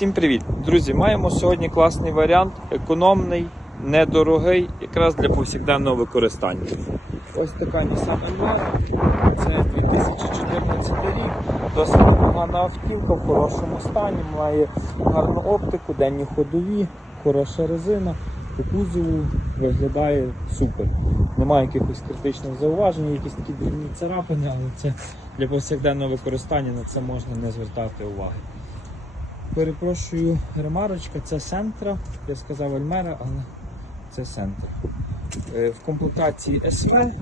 Всім привіт! Друзі, маємо сьогодні класний варіант, економний, недорогий, якраз для повсякденного використання. Ось така Nissan Almera, це 2014 рік, досить непогана автівка в хорошому стані, має гарну оптику, денні ходові, хороша резина, по кузову виглядає супер. Немає якихось критичних зауважень, якісь такі дрібні царапини, але це для повсякденного використання на це можна не звертати уваги. Перепрошую, ремарочка, це Сентра. Я сказав Альмера, але це Сентра. Е, В комплектації СВ.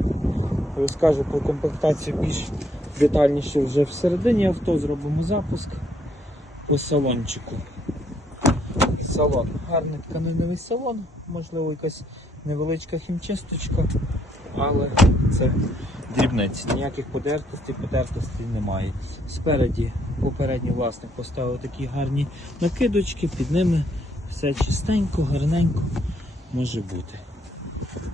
Розкажу про комплектацію більш детальніше вже всередині авто. Зробимо запуск по салончику. Салон. Гарний тканиновий салон, можливо, якась невеличка хімчисточка, але це дрібниці. Ніяких подертостей, потертостей немає. Спереді попередній власник поставив такі гарні накидочки, під ними все чистенько, гарненько може бути.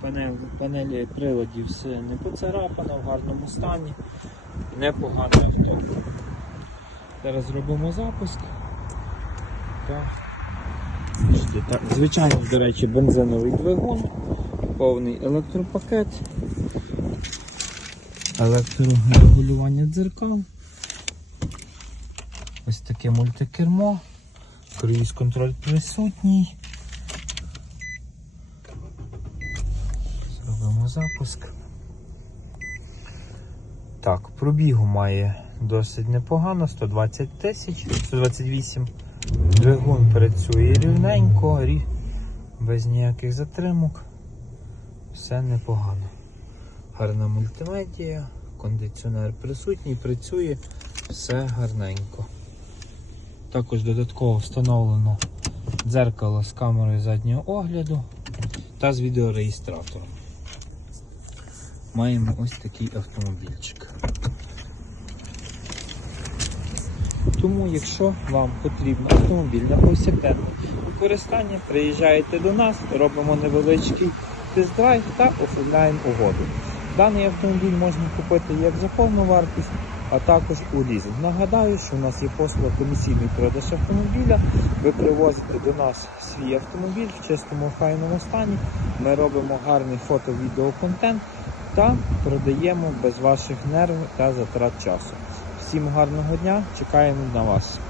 Панель, панелі приладів все не поцарапано, в гарному стані, непогане авто. Зараз зробимо запуск. Звичайно, до речі, бензиновий двигун, повний електропакет, електрорегулювання дзеркал. Ось таке мультикермо, круїз контроль присутній. Зробимо запуск. Так, пробігу має досить непогано, 120 тисяч, 128. Двигун працює рівненько, без ніяких затримок. Все непогано. Гарна мультимедія, кондиціонер присутній, працює, все гарненько. Також додатково встановлено дзеркало з камерою заднього огляду та з відеореєстратором. Маємо ось такий автомобільчик. Тому, якщо вам потрібен автомобіль на повсякденне використання, приїжджаєте до нас, робимо невеличкий тест-драйв та оформляємо угоду. Даний автомобіль можна купити як за повну вартість, а також у лізинг. Нагадаю, що у нас є послуга комісійний продаж автомобіля. Ви привозите до нас свій автомобіль в чистому файному стані. Ми робимо гарний фото-відеоконтент та продаємо без ваших нервів та затрат часу. Всім гарного дня, чекаємо на вас.